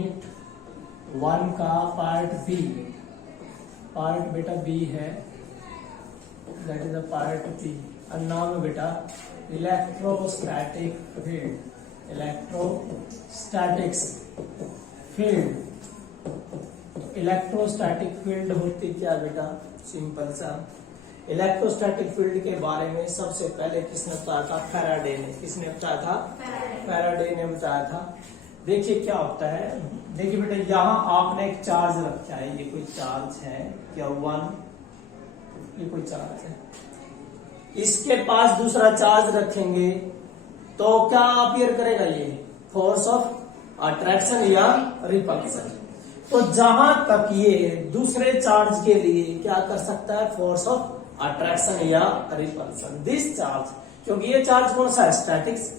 Unit 1 का part B, part बेटा B है, that is the part B. और नाम है बेटा electrostatic field, electrostatics field. Electrostatic field होती क्या बेटा, सिंपल सा, इलेक्ट्रोस्टैटिक फील्ड के बारे में सबसे पहले किसने बताया था, फैराडे ने। किसने बताया था, फैराडे ने बताया था। देखिए क्या होता है, देखिए बेटा यहाँ आपने एक चार्ज रखा है, ये कोई चार्ज है क्या 1, ये कोई चार्ज है, इसके पास दूसरा चार्ज रखेंगे तो क्या अपीयर करेगा, ये फोर्स ऑफ अट्रैक्शन या रिपल्सन। तो जहां तक ये दूसरे चार्ज के लिए क्या कर सकता है, फोर्स ऑफ अट्रैक्शन या रिपल्सन, दिस चार्ज, क्योंकि ये चार्ज कौन सा है, स्टैटिक्स,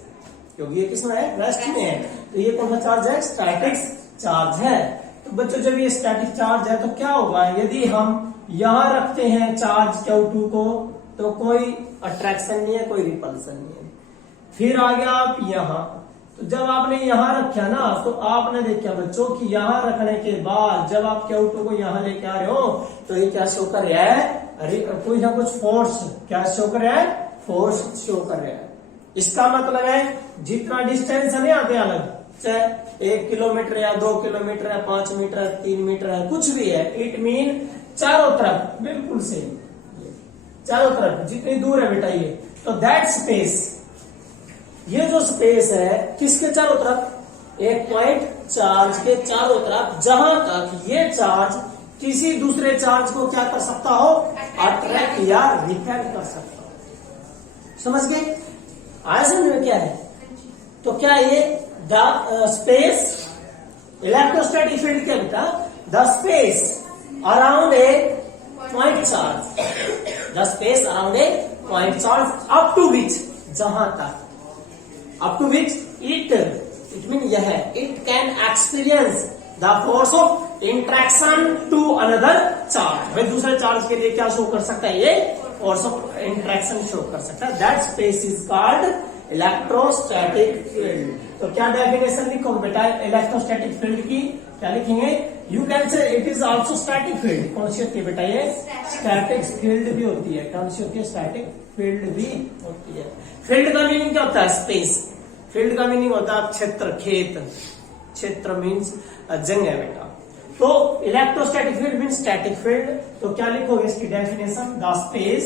क्योंकि ये किसमें है, रेस्ट में है, तो ये कौन सा चार्ज है, स्टैटिक्स चार्ज है। तो बच्चों जब ये स्टैटिक चार्ज है तो क्या होगा, यदि हम यहां रखते हैं चार्ज Q2 को तो कोई अट्रैक्शन नहीं है, कोई रिपल्सन नहीं है। फिर आ गया आप यहां, तो जब आपने यहां रखा ना तो आपने देखा बच्चों कि यहां रखने के बाद जब आप Q2 को यहां लेके आ रहे हो तो ये क्या शो कर रहा है, कोई ना कुछ फोर्स क्या शो कर रहा है, फोर्स शो कर रहा है। इसका मतलब है जितना डिस्टेंस है ना आते अलग, चाहे 1 किलोमीटर या 2 किलोमीटर है, 5 मीटर है, 3 मीटर है, कुछ भी है, इट मीन चारों तरफ बिल्कुल सेम, चारों तरफ जितनी दूर है बेटा ये, तो दैट स्पेस, ये जो स्पेस है किसके चारों तरफ, एक पॉइंट चार्ज के चारों तरफ, जहां तक ये चार्ज किसी दूसरे चार्ज को क्या कर सकता हो, अट्रैक्ट या रिपेल कर सकता हो। समझ गए, आया समझ में क्या है। तो क्या ये द स्पेस, इलेक्ट्रोस्टैटिक फील्ड क्या बेटा, the space around a point charge, the space around a point charge up to which, जहां तक, up to which it mean यह है, it can experience the force of interaction to another charge. भाई दूसरे charge के लिए क्या show कर सकता है, ये फोर्स ऑफ इंट्रैक्शन शो कर सकता है। That space is called electrostatic field. तो क्या डेफिनेशन लिखोगे बेटा इलेक्ट्रोस्टैटिक फील्ड की, क्या लिखेंगे, you can say it is also static field. कौन सी होती है बेटा, ये स्टैटिक फील्ड भी होती है। कौन सी होती है, स्टैटिक फील्ड भी होती है। फील्ड का मीनिंग क्या होता है, स्पेस। फील्ड का मीनिंग होता है क्षेत्र, खेत, क्षेत्र मीन्स जगह बेटा। तो electrostatic field means static field. तो क्या लिखोगे इसकी डेफिनेशन, द स्पेस,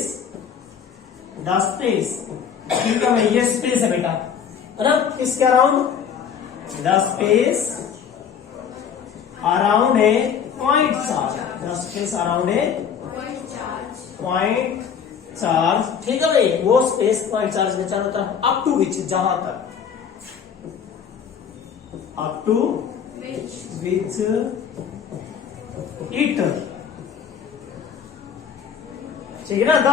ठीक है, ये स्पेस है बेटा, है ना, किसके around, the space around a point charge, the space around a point charge, ठीक है भाई, वो स्पेस पॉइंट चार्ज के चारों तरफ, अप टू विच, जहां तक, अप टू विच इट, ठीक है ना, the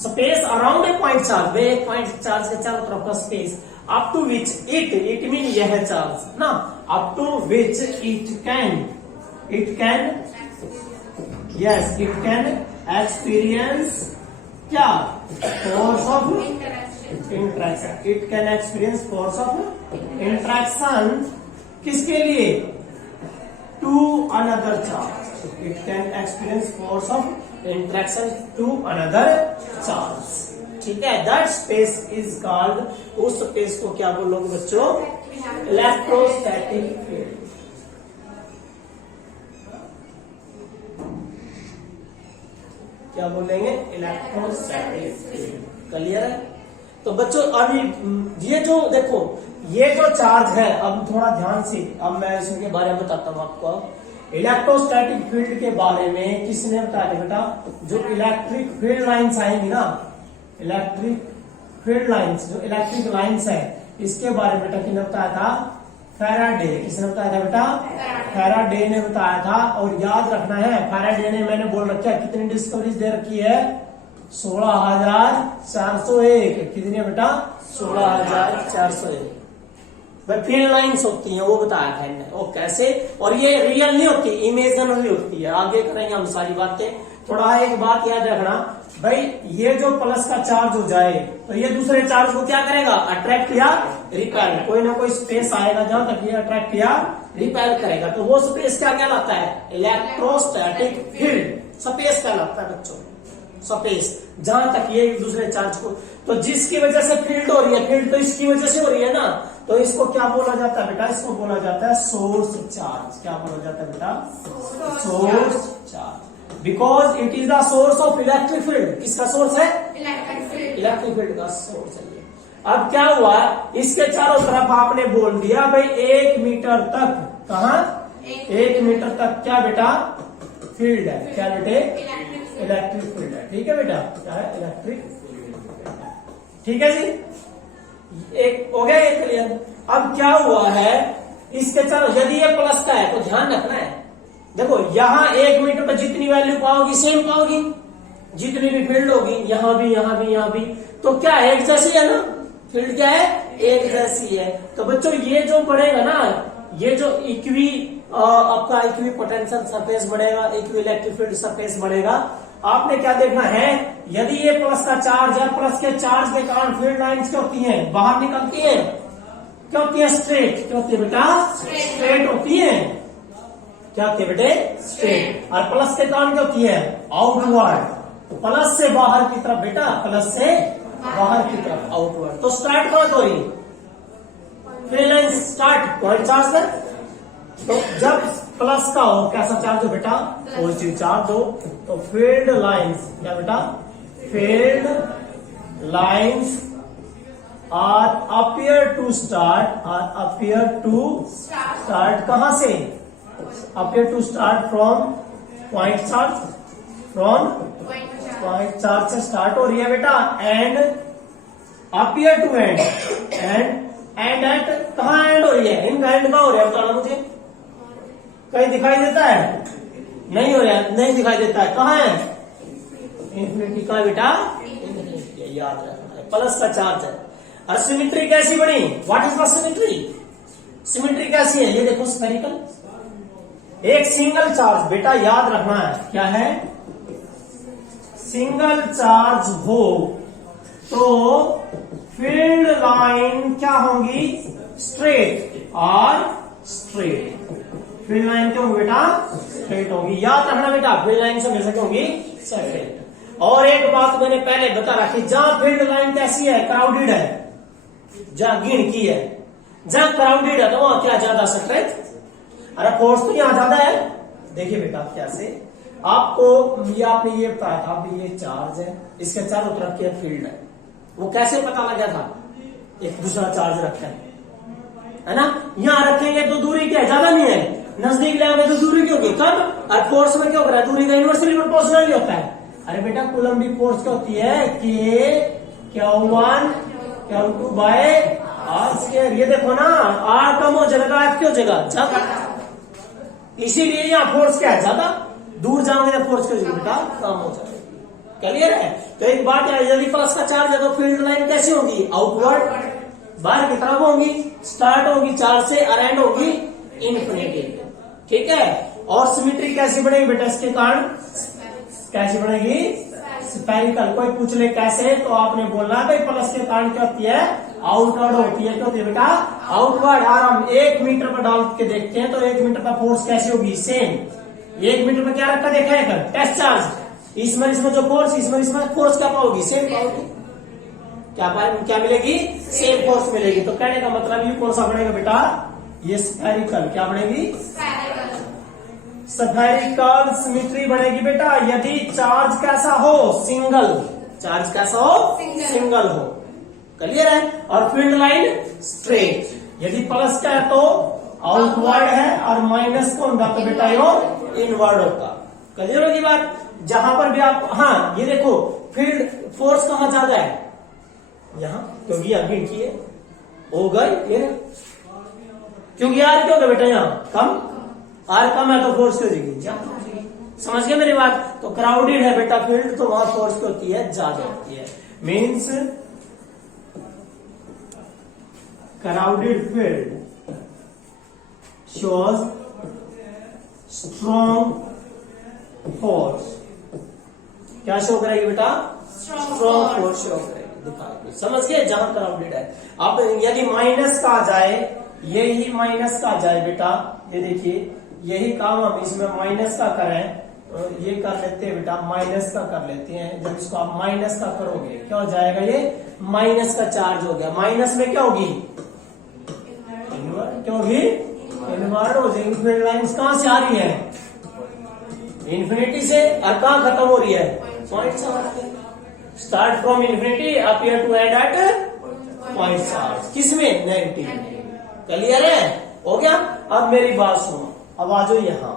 space around a point charge, वे एक पॉइंट चार्ज के चारों तरफ का space, up to which it mean यह चार्ज ना, up to which it can yes it can experience क्या, force of interaction, it can experience force of interaction, किसके लिए, to another charge, it can experience force of interaction to another charge, ठीक है। That space is called, उस space को क्या बोलोगे बच्चों, इलेक्ट्रोस्टैटिक फील्ड। क्या बोलेंगे, इलेक्ट्रोस्टैटिक फील्ड, क्लियर है। तो बच्चों अभी ये जो देखो, ये जो चार्ज है, अब थोड़ा ध्यान से, अब मैं इसके बारे में बताता हूं आपको। इलेक्ट्रोस्टैटिक फील्ड के बारे में किसने बताया बेटा, जो इलेक्ट्रिक फील्ड लाइंस आएंगी ना, इलेक्ट्रिक फील्ड लाइंस, जो इलेक्ट्रिक लाइंस है, इसके बारे में बेटा किसने बताया था, फैराडे। किसने बताया था बेटा, फैराडे ने बताया था। और याद रखना है, फैराडे ने, मैंने बोल रखा है कितनी डिस्कवरीज दे रखी है, 16,401, कितनी है बेटा, 16,401। फील्ड लाइंस होती हैं, वो बताया था इन्हें, वो कैसे, और ये रियल नहीं होती, इमेजिनरी होती है। आगे करेंगे हम सारी बातें। थोड़ा एक बात याद रखना, भाई ये जो प्लस का चार्ज हो जाए तो ये दूसरे चार्ज को क्या करेगा, अट्रैक्ट या रिपेल, कोई ना कोई स्पेस आएगा जहां तक ये अट्रैक्ट या रिपेल करेगा, तो वो स्पेस क्या कहलाता है, इलेक्ट्रोस्टैटिक फील्ड स्पेस कहलाता है बच्चों, स्पेस जहां तक ये दूसरे चार्ज को, तो जिसकी वजह से फील्ड हो रही है, फील्ड तो इसकी वजह से हो रही है ना, तो इसको क्या बोला जाता है बेटा, इसको बोला जाता है सोर्स चार्ज। क्या बोला जाता है बेटा, source charge, because it is the source of electric field. किसका सोर्स है, इलेक्ट्रिक फील्ड का सोर्स है। अब क्या हुआ, इसके चारों तरफ आपने बोल दिया भाई 1 मीटर तक, कहा 1 मीटर तक क्या बेटा फील्ड है, क्या बेटे इलेक्ट्रिक फील्ड है। ठीक है बेटा, क्या है इलेक्ट्रिक फील्ड, ठीक है जी, एक हो गया एक क्लियर। अब क्या हुआ है, इसके चारों, यदि ये प्लस का है तो ध्यान रखना है, देखो यहां 1 मीटर पर जितनी वैल्यू पाओगी सेम पाओगी, जितनी भी फील्ड होगी यहां भी यहां भी यहां भी, तो क्या है एक जैसी है ना, फील्ड क्या है एक जैसी है। तो बच्चों ये जो बढ़ेगा ना, ये जो आपका इक्वी पोटेंशियल सरफेस बढ़ेगा, इक्वी इलेक्ट्रिक फील्ड सरफेस बढ़ेगा, आपने क्या देखना है, यदि ये प्लस का चार्ज है, प्लस के चार्ज के कारण फील्ड लाइंस क्या होती हैं, बाहर निकलती हैं, क्या होती है स्ट्रेट, क्या होती है बेटा स्ट्रेट होती है, क्या होती है बेटे स्ट्रेट, और प्लस के कारण क्या होती है आउटवर्ड, प्लस से बाहर की तरफ बेटा, प्लस से बाहर की तरफ आउटवर्ड। तो स्टार्ट कहां हो रही, field line start point charge पर, तो जब प्लस का हो कैसा चार्ज हो बेटा, पॉजिटिव चार्ज हो, तो फील्ड लाइंस क्या बेटा, field lines are appear to start कहां से, appear to start from point charge, from point charge से स्टार्ट हो रही है बेटा, and appear to end, end at कहां एंड हो रही है, इनका एंड कहां हो रहा है बताना मुझे, कहीं दिखाई देता है, नहीं हो रहा है, नहीं दिखाई देता है, कहां है इन्फिनिटी का बेटा, याद रखना है, प्लस का चार्ज है। और सिमेट्री कैसी बनी, what is the symmetry, symmetry कैसी है, ये देखो स्फेरिकल, एक सिंगल चार्ज बेटा याद रखना है, क्या है सिंगल चार्ज हो तो फील्ड लाइन क्या होंगी, स्ट्रेट और स्ट्रेट, फील्ड लाइन क्या होगी बेटा स्ट्रेट होगी, याद रखना बेटा, फील्ड लाइन से हमेशा क्या होगी स्ट्रेट। और एक बात मैंने पहले बता रखी, जहां फील्ड लाइन कैसी है, क्राउडेड है, जहां गिन की है, जहां क्राउडेड है तो वहां क्या ज्यादा स्ट्रेट, अरे फोर्स तो यहां ज्यादा है। देखिए बेटा कैसे, आपको ये आपने ये बताया था, ये चार्ज है, इसके चारों तरफ की फील्ड है, वो कैसे पता लगा था, एक दूसरा चार्ज रखा है ना, यहां रखेंगे तो दूरी क्या ज्यादा नहीं है, नजदीक लाओगे तो दूरी क्यों होगी कम, और फोर्स में क्या हो रहा है, दूरी का इनवर्सली प्रोपोर्शनल होता है। अरे बेटा कूलम्बिक फोर्स क्या होती है, के Q1 Q2 bye are square, ये देखो ना आर कम हो जाएगा, एफ क्यों हो जाएगा ज्यादा, इसीलिए यहाँ फोर्स क्या है ज्यादा, दूर जाओगे तो फोर्स क्या बेटा कम हो जाएगा, क्लियर है। तो एक बात है, यदि प्लस का चार्ज है तो फील्ड लाइन कैसी होगी, आउटवर्ड बाहर की तरफ होगी, स्टार्ट होगी चार्ज से और एंड होगी इन्फिनिटी, ठीक है। और सिमेट्री कैसी बनेगी बेटा, इसके कारण कैसी बनेगी, स्फेरिकल। कोई पूछ ले कैसे, तो आपने बोलना भाई प्लस के कारण क्या होती है, आउटवर्ड होती है, क्या होती है बेटा आउटवर्ड। और हम 1 मीटर पर डाल के देखते हैं तो 1 मीटर पर फोर्स कैसी होगी, सेम, 1 मीटर पर क्या रखा देखा है कर, टेस्ट चार्ज, इसमें जो फोर्स, इसमें फोर्स क्या पाओगी, सेम पाओगी, क्या मिलेगी, सेम फोर्स मिलेगी। तो कहने का मतलब ये कौन सा बनेगा बेटा, ये स्फेरिकल, क्या बनेगी स्फेरिकल सिमेट्री बनेगी बेटा, यदि चार्ज कैसा हो, सिंगल, चार्ज कैसा हो सिंगल हो, क्लियर है। और फील्ड लाइन स्ट्रेट, यदि प्लस का है तो आउटवर्ड है और माइनस कौन होगा तो बेटा यो इनवर्ड होगा, क्लियर होगी बात। जहां पर भी आप, हाँ ये देखो फील्ड फोर्स कहां ज्यादा है, यहां, क्योंकि यहां गिनती है हो गई ये, क्योंकि आर क्यों होगा बेटा यहाँ कम, आर कम है तो फोर्स क्यों होगी ज्यादा, समझ गए मेरी बात। तो क्राउडेड है बेटा फील्ड, तो वहां फोर्स क्यों होती है ज्यादा होती है, means crowded field shows strong force, क्या शो करेगी बेटा? स्ट्रॉन्ग फोर्स शो करेगी, दिखाएगी। समझ गए? जहां ग्राउंडेड है। अब यदि माइनस का आ जाए, यही माइनस का आ जाए बेटा, ये देखिए यही काम हम इसमें माइनस का करें, तो ये कर लेते हैं बेटा, माइनस का कर लेते हैं। जब इसको आप माइनस का करोगे क्या हो जाएगा? ये माइनस का चार्ज हो गया। माइनस में क्या होगी? क्या होगी? इनवर्ट हो जाएगी। फील्ड लाइंस कहां से आ रही है? इन्फिनिटी से। और कहां खत्म हो रही है? पॉइंट से। Start from infinity appear to end at point charge. किसमें? नेगेटिव। क्लियर है? हो गया। अब मेरी बात सुनो, अब आ जाओ यहां।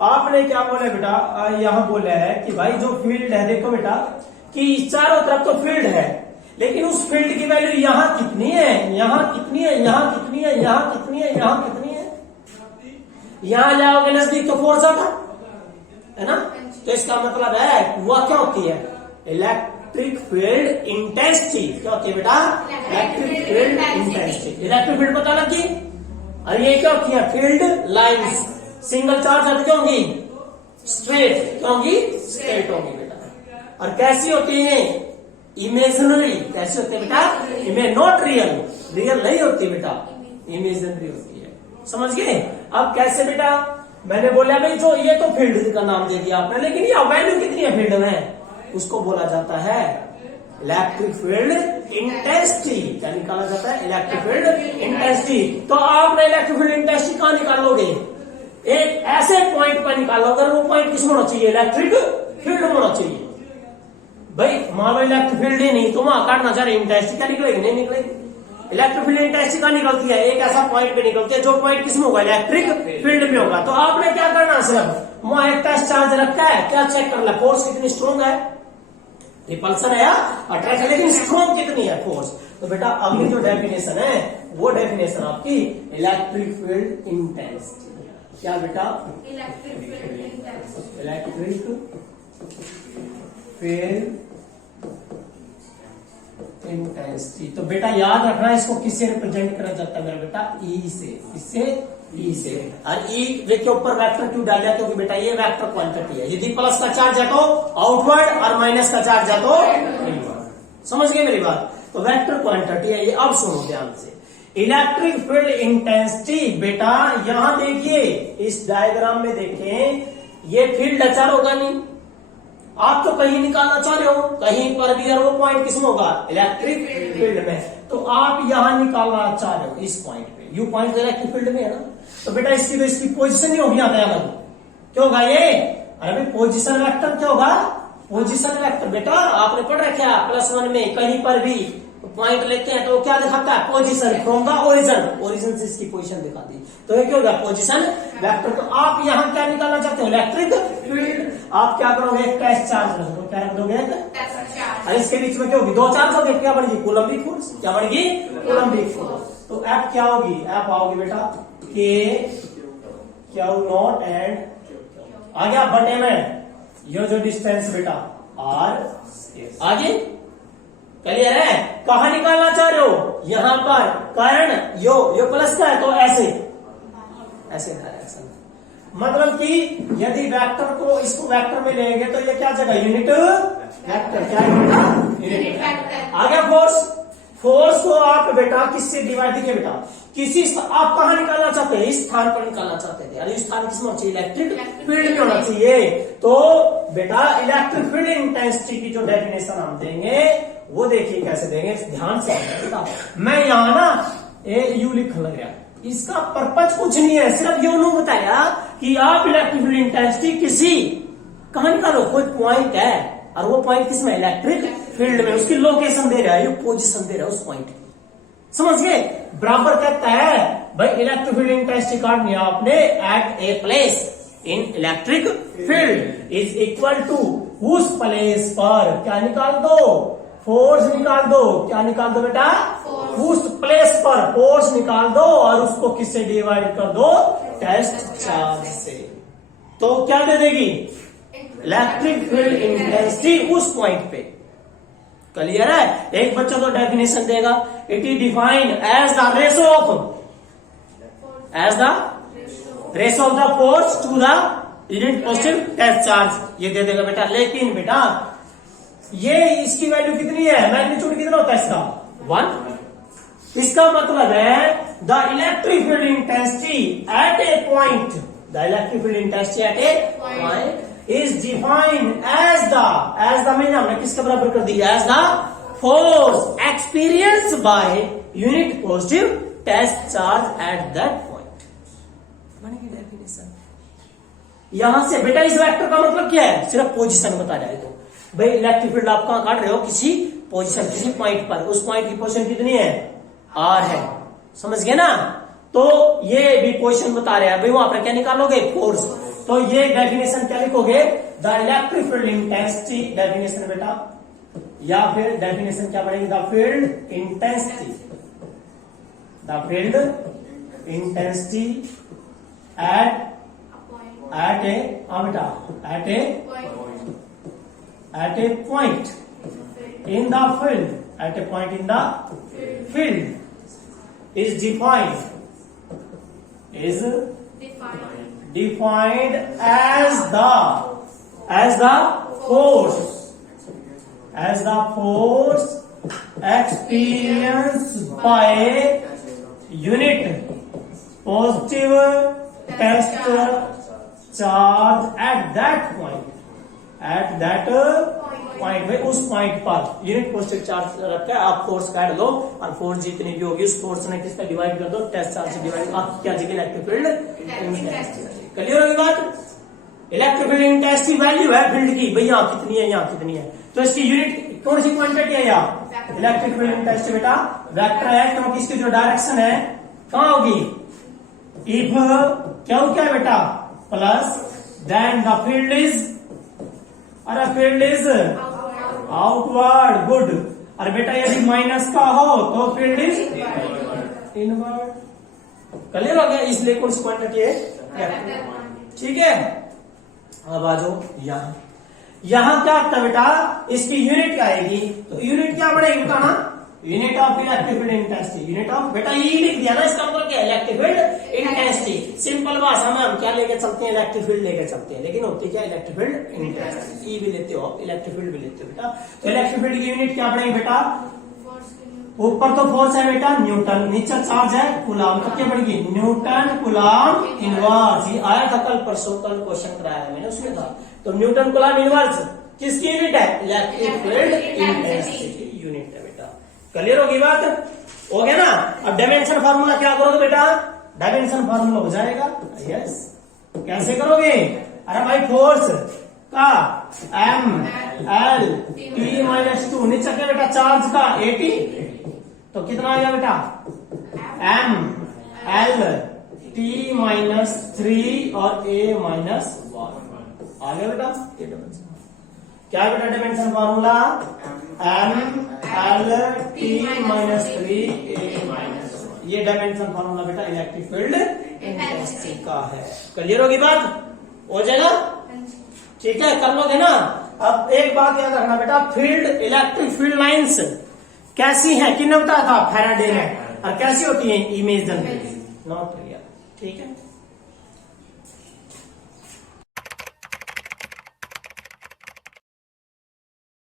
आपने क्या बोला बेटा? यहां बोला है कि भाई जो फील्ड है, देखो बेटा कि चारों तरफ तो फील्ड है, लेकिन उस फील्ड की वैल्यू यहां कितनी है, यहां कितनी है, यहां कितनी है, यहां कितनी है, यहां कितनी है? यहां जाओगे नजदीक तो फोर्स आता है ना। तो इसका मतलब है वह क्या होती है? Electric field intensity. क्या होती है बेटा? Electric field intensity. Electric field पता लगी। और ये क्या होती है? Field lines. सिंगल चार्ज है तो क्या होंगी? स्ट्रेट। क्या होंगी? स्ट्रेट होंगी बेटा। और कैसी होती है? इमेजिनरी। कैसी होती है बेटा? Image, not real. रियल नहीं होती बेटा, इमेजिनरी होती है। समझ गए? अब कैसे बेटा? मैंने बोला भाई जो ये तो फील्ड का नाम दे दिया आपने, लेकिन ये वैल्यू कितनी है फील्ड में? उसको बोला जाता है इलेक्ट्रिक फील्ड इंटेंसिटी। क्या निकाला जाता है? Electric field intensity. तो आपने इलेक्ट्रिक फील्ड इंटेंसिटी कहां निकालोगे? एक ऐसे पॉइंट पर निकालोगे, वो पॉइंट किस में होना चाहिए? इलेक्ट्रिक फील्ड में होना चाहिए। भाई मान लो इलेक्ट्रिक फील्ड ही नहीं, तो वहां काटना चाह रहे इंटेंसिटी, क्या निकलेगी? नहीं निकलेगी। इलेक्ट्रिक फील्ड इंटेंसिटी कहां निकलती है? एक ऐसा पॉइंट पे निकलती है जो पॉइंट किसमें होगा? इलेक्ट्रिक फील्ड में होगा। तो आपने क्या करना? सिर्फ वहां एक टेस्ट चार्ज रखा है, क्या चेक करना? फोर्स कितनी स्ट्रॉन्ग है, रिपल्सन है या अट्रैक्शन है, लेकिन स्ट्रॉन्ग कितनी है फोर्स। तो बेटा अगली जो डेफिनेशन है वो डेफिनेशन आपकी इलेक्ट्रिक फील्ड इंटेंसिटी। क्या बेटा? Electric field intensity. तो बेटा याद रखना, इसको किससे रिप्रेजेंट करा जाता है मेरा बेटा? ई से। किससे? ई से। और ई के ऊपर वेक्टर क्यों डाला? क्योंकि बेटा ये वेक्टर क्वांटिटी है। यदि प्लस का चार्ज है तो आउटवर्ड, और माइनस का चार्ज है तो इनवर्ड। समझ गए मेरी बात? तो वेक्टर क्वांटिटी है ये। अब सुनो ध्यान से, इलेक्ट्रिक फील्ड इंटेंसिटी बेटा यहां देखिए, इस डायग्राम में देखें, ये फील्ड अचार होगा नहीं। आप तो कहीं निकालना चाह रहे हो, कहीं पर भी, और वो पॉइंट किसमें होगा? इलेक्ट्रिक फील्ड में। तो आप यहां निकालना चाह रहे हो इस पॉइंट पे, यू पॉइंट इलेक्ट्रिक फील्ड में है ना। तो बेटा इसकी पोजीशन नहीं होगी यहाँ अलग। क्या होगा ये? अरे भाई पोजीशन वेक्टर क्या होगा? Position vector. बेटा आपने पढ़ रखा +1 में, कहीं पर भी पॉइंट लेते हैं तो क्या दिखाता है? Position from the origin. Origin से इसकी पोजीशन दिखा दी, तो ये क्या होगा? Position vector. तो आप यहाँ क्या निकालना चाहते हो? Electric field. आप क्या करोगे? एक टेस्ट चार्ज रख दो। क्या रख दोगे? और इसके बीच में क्या होगी? दो चार्ज हो गए, क्या बनेगी? Coulombic force. क्या बनेगी? Coulombic force. तो एफ क्या होगी? एफ आओगी बेटा के क्यू नॉट एंड आ गया बटे में ये जो डिस्टेंस बेटा आर। आगे क्लियर है? कहा निकालना चाह रहे हो? यहां पर। कारण यो प्लस का है तो ऐसे डायरेक्शन। मतलब कि यदि वेक्टर को इसको वेक्टर में लेंगे तो ये क्या जगह? Unit vector. क्या यूनिट वेक्टर। आ गया फोर्स। फोर्स को आप बेटा किससे डिवाइड कीजिए बेटा? किसी आप कहां निकालना चाहते हैं? इस स्थान पर निकालना चाहते थे। अरे इस स्थान किसमें होना चाहिए? इलेक्ट्रिक फील्ड में होना चाहिए। तो बेटा इलेक्ट्रिक फील्ड इंटेंसिटी की जो डेफिनेशन हम देंगे वो देखिए कैसे देंगे, ध्यान से बेटा। मैं यहां ना यू लिखने लग गया, इसका पर्पज कुछ नहीं है, सिर्फ ये उन्होंने बताया कि आप इलेक्ट्रिक फील्ड इंटेंसिटी किसी कहां निकालो? कोई पॉइंट है और वो पॉइंट किसमें? इलेक्ट्रिक फील्ड में। उसकी लोकेशन दे रहा है, पोजीशन दे रहा है उस पॉइंट की। समझ गए? बराबर कहता है भाई इलेक्ट्रिक फील्ड इंटेंसिटी काटनी है आपने at a place in electric field is equal to उस प्लेस पर क्या निकाल दो? फोर्स निकाल दो। क्या निकाल दो बेटा? उस प्लेस पर फोर्स निकाल दो और उसको किससे डिवाइड कर दो? टेस्ट चार्ज से। तो क्या दे देगी? इलेक्ट्रिक फील्ड इंटेंसिटी उस पॉइंट पे। क्लियर है? एक बच्चा तो डेफिनेशन देगा, it is defined as the ratio of the force to the unit positive test charge ये दे देगा बेटा। लेकिन बेटा ये इसकी वैल्यू कितनी है, मैग्नीट्यूड कितना होता है इसका 1। इसका मतलब है the electric field intensity at a point, the electric field intensity at a point is defined as the मैंने हमने किसके बराबर कर दिया, as the force experience by unit positive test charge at that point. बनेगी डेफिनेशन। यहां से बेटा इस वेक्टर का मतलब क्या है, सिर्फ पोजीशन बता रहा है। तो भाई इलेक्ट्रिक फील्ड आप कहां काट रहे हो, किसी पोजीशन, किसी पॉइंट पर, उस पॉइंट की पोजीशन कितनी है, आर है, समझ गए ना। तो ये भी पोजीशन बता रहे हैं भाई, वहां पर क्या निकालोगे, फोर्स। तो ये डेफिनेशन क्या लिखोगे, the electric field intensity, definition बेटा, या फिर डेफिनेशन क्या बनेगी, the field intensity, the field intensity at a बेटा at a point in the field, at a point in the field is defined as the force experienced by a unit positive test charge at that point, भाई उस point per unit positive charge रखा है, आप force काट लो और force जितनी भी होगी उस फोर्स ने किसका डिवाइड कर दो, टेस्ट चार्ज से डिवाइड, आप क्या जगह इलेक्ट्रिक फील्ड इंटेंसिटी। क्लियर होगी बात। इलेक्ट्रिक फील्ड इंटेंसिटी वैल्यू है फील्ड की, भाई यहाँ कितनी है, यहाँ कितनी है, तो इसकी यूनिट कौन सी क्वांटिटी है, यहाँ इलेक्ट्रिक फील्ड इंटेंसिटी बेटा वेक्टर है, क्योंकि इसकी जो डायरेक्शन है कहाँ होगी, इफ क्या है बेटा plus, then the field is, अरे फील्ड इज आउटवर्ड, गुड। अरे बेटा यदि माइनस का हो तो फील्ड इज इनवर्ड। क्लियर हो गया, इसलिए कौन सी क्वांटिटी है, ठीक है। अब आ जाओ यहां क्या आता है बेटा, इसकी यूनिट क्या आएगी, तो यूनिट क्या बढ़ेगी बेटा ना, unit of electric field intensity, unit of बेटा ई लिख दिया ना, इसका मतलब क्या है, इलेक्ट्रिक फील्ड इंटेंसिटी। सिंपल भाषा में हम क्या लेके चलते हैं, इलेक्ट्रिक फील्ड लेके चलते हैं, लेकिन होती क्या इलेक्ट्रिक फील्ड इंटेंसिटी। ई भी लेते हो, इलेक्ट्रिक फील्ड भी लेते हो बेटा। तो इलेक्ट्रिक फील्ड की यूनिट क्या पड़ेगी बेटा, ऊपर तो फोर्स है बेटा न्यूटन, नीचे चार्ज है कूलम, तो क्या पड़ेगी न्यूटन कूलम इनवर्स। ये आया था कल परसों, कल क्वेश्चन कराया है मैंने, उसमें था। तो न्यूटन कूलम इनवर्स किसकी यूनिट है, इलेक्ट्रिक फील्ड इंटेंसिटी की यूनिट है बेटा। क्लियर होगी बात, हो गया ना। अब डायमेंशन फार्मूला क्या करोगे बेटा, डायमेंशन फार्मूला हो जाएगा, यस। कैसे करोगे, अरे भाई फोर्स का एम एल टी माइनस 2, नीचे क्या बेटा चार्ज का 80, तो कितना आ गया बेटा एम एल टी माइनस 3 और ए माइनस 1 आ गया बेटा। ये डायमेंशन क्या है बेटा, dimension formula M L T minus 3 A minus 1, ये डायमेंशन फार्मूला बेटा इलेक्ट्रिक फील्ड इंटेंसिटी का है। क्लियर होगी बात, हो जाएगा, ठीक है, कर लोगे ना। अब एक बात याद रखना बेटा, फील्ड इलेक्ट्रिक फील्ड लाइंस कैसी है, किसने बताया था, फैराडे ने, और कैसी होती है, इमेजिनरी, नॉट रियल, ठीक है।